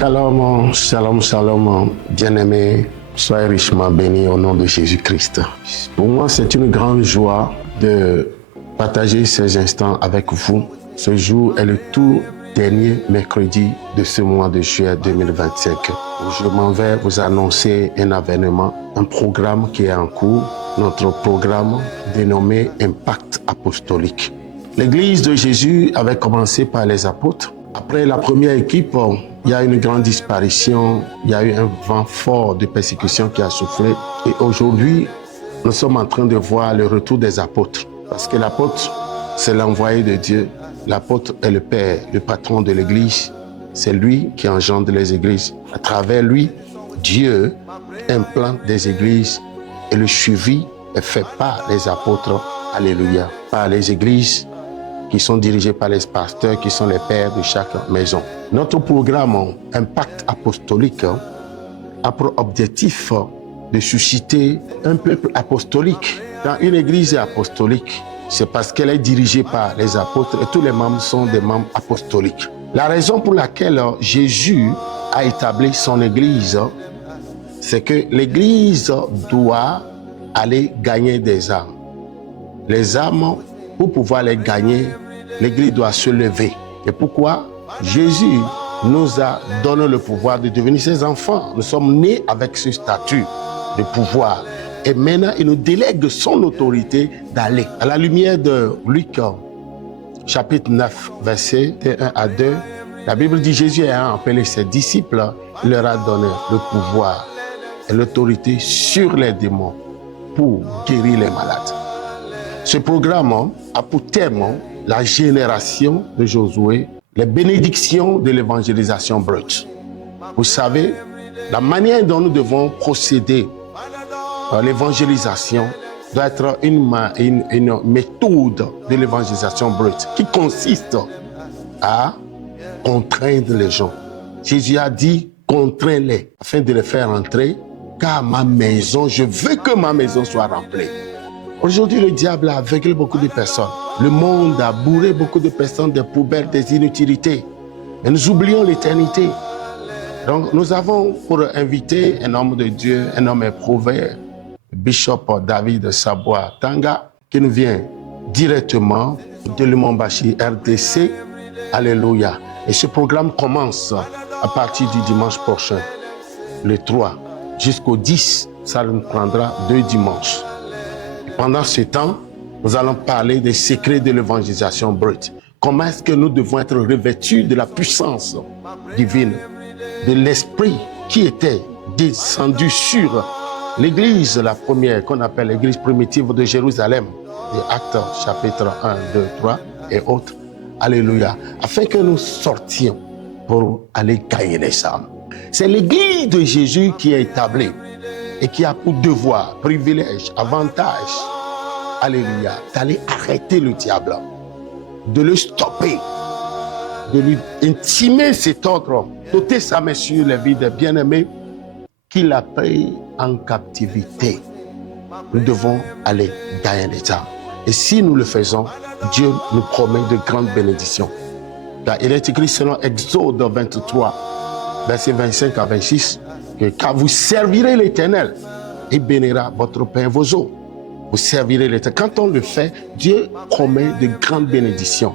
Shalom, shalom, shalom, bien-aimés, soyez richement bénis au nom de Jésus-Christ. Pour moi, c'est une grande joie de partager ces instants avec vous. Ce jour est le tout dernier mercredi de ce mois de juillet 2025. Je m'en vais vous annoncer un événement, un programme qui est en cours, notre programme dénommé Impact Apostolique. L'Église de Jésus avait commencé par les apôtres. Après la première équipe, il y a une grande disparition, il y a eu un vent fort de persécution qui a soufflé. Et aujourd'hui, nous sommes en train de voir le retour des apôtres. Parce que l'apôtre, c'est l'envoyé de Dieu. L'apôtre est le père, le patron de l'Église. C'est lui qui engendre les églises. À travers lui, Dieu implante des églises et le suivi est fait par les apôtres, alléluia, par les églises qui sont dirigés par les pasteurs, qui sont les pères de chaque maison. Notre programme Impact Apostolique a pour objectif de susciter un peuple apostolique. Quand une église est apostolique, c'est parce qu'elle est dirigée par les apôtres et tous les membres sont des membres apostoliques. La raison pour laquelle Jésus a établi son église, c'est que l'église doit aller gagner des âmes. Les âmes, pour pouvoir les gagner, l'église doit se lever. Et pourquoi? Jésus nous a donné le pouvoir de devenir ses enfants. Nous sommes nés avec ce statut de pouvoir. Et maintenant, il nous délègue son autorité d'aller. À la lumière de Luc, chapitre 9, versets 1 à 2, la Bible dit Jésus a appelé ses disciples, il leur a donné le pouvoir et l'autorité sur les démons pour guérir les malades. Ce programme a pour thème la génération de Josué, les bénédictions de l'évangélisation brute. Vous savez, la manière dont nous devons procéder à l'évangélisation doit être une méthode de l'évangélisation brute qui consiste à contraindre les gens. Jésus a dit, contrains-les afin de les faire entrer, car ma maison, je veux que ma maison soit remplie. Aujourd'hui, le diable a aveuglé beaucoup de personnes. Le monde a bourré beaucoup de personnes des poubelles, des inutilités. Mais nous oublions l'éternité. Donc, nous avons pour inviter un homme de Dieu, un homme éprouvé, Bishop David Sabois Tanga, qui nous vient directement de Lumumbashi, RDC. Alléluia. Et ce programme commence à partir du dimanche prochain, le 3, jusqu'au 10. Ça nous prendra 2 dimanches. Pendant ce temps, nous allons parler des secrets de l'évangélisation brute. Comment est-ce que nous devons être revêtus de la puissance divine, de l'esprit qui était descendu sur l'église, la première qu'on appelle l'église primitive de Jérusalem, des Actes chapitre 1, 2, 3 et autres. Alléluia. Afin que nous sortions pour aller gagner les âmes. C'est l'église de Jésus qui est établie et qui a pour devoir, privilège, avantage, alléluia, d'aller arrêter le diable, de le stopper, de lui intimer cet ordre, doter sa main sur les vies des bien-aimés qu'il a pris en captivité. Nous devons aller gagner les âmes. Et si nous le faisons, Dieu nous promet de grandes bénédictions. Car il est écrit selon Exode 23, versets 25 à 26, que car vous servirez l'Éternel, il bénira votre pain et vos eaux. Vous servirez l'Éternel. Quand on le fait, Dieu promet de grandes bénédictions.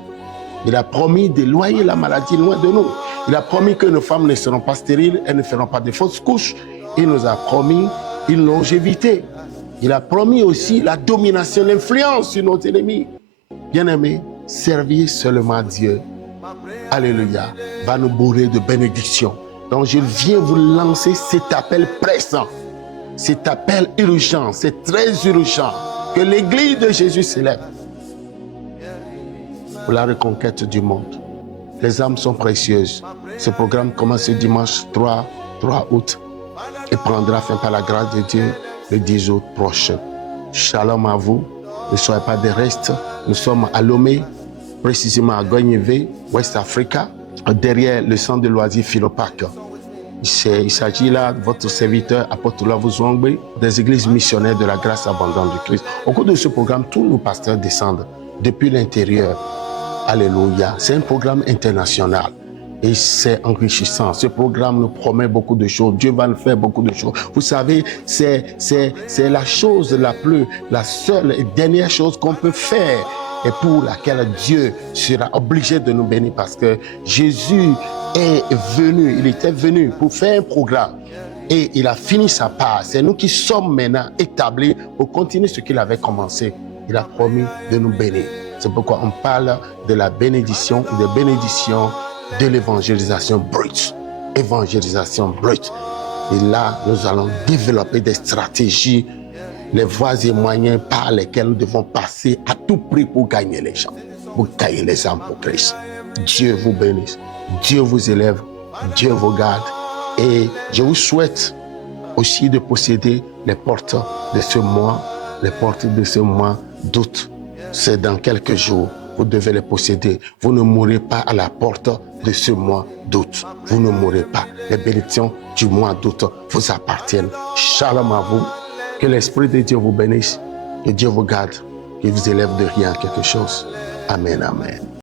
Il a promis d'éloigner la maladie loin de nous. Il a promis que nos femmes ne seront pas stériles, elles ne feront pas de fausses couches. Il nous a promis une longévité. Il a promis aussi la domination, l'influence sur nos ennemis. Bien-aimés, servir seulement Dieu, alléluia, va nous bourrer de bénédictions. Donc je viens vous lancer cet appel pressant, cet appel urgent, c'est très urgent que l'Église de Jésus s'élève pour la reconquête du monde. Les âmes sont précieuses. Ce programme commence ce dimanche 3 août et prendra fin par la grâce de Dieu le 10 août prochain. Shalom à vous. Ne soyez pas des restes. Nous sommes à Lomé, précisément à Gognevé, West Africa, derrière le centre de loisirs Philopac. Il s'agit là de votre serviteur, apôtre Lavuzwangbe, des églises missionnaires de la grâce abondante du Christ. Au cours de ce programme, tous nos pasteurs descendent depuis l'intérieur. Alléluia. C'est un programme international. Et c'est enrichissant. Ce programme nous promet beaucoup de choses. Dieu va nous faire beaucoup de choses. Vous savez, c'est la chose la seule et dernière chose qu'on peut faire et pour laquelle Dieu sera obligé de nous bénir parce que Jésus il était venu pour faire un programme et il a fini sa part. C'est nous qui sommes maintenant établis pour continuer ce qu'il avait commencé. Il a promis de nous bénir. C'est pourquoi on parle de la bénédiction ou de bénédiction de l'évangélisation brute. Évangélisation brute. Et là, nous allons développer des stratégies, les voies et moyens par lesquels nous devons passer à tout prix pour gagner les gens, pour gagner les âmes pour Christ. Dieu vous bénisse, Dieu vous élève, Dieu vous garde. Et je vous souhaite aussi de posséder les portes de ce mois, les portes de ce mois d'août. C'est dans quelques jours. Vous devez les posséder. Vous ne mourrez pas à la porte de ce mois d'août. Vous ne mourrez pas. Les bénédictions du mois d'août vous appartiennent. Shalom à vous. Que l'Esprit de Dieu vous bénisse. Que Dieu vous garde. Qu'il vous élève de rien quelque chose. Amen, amen.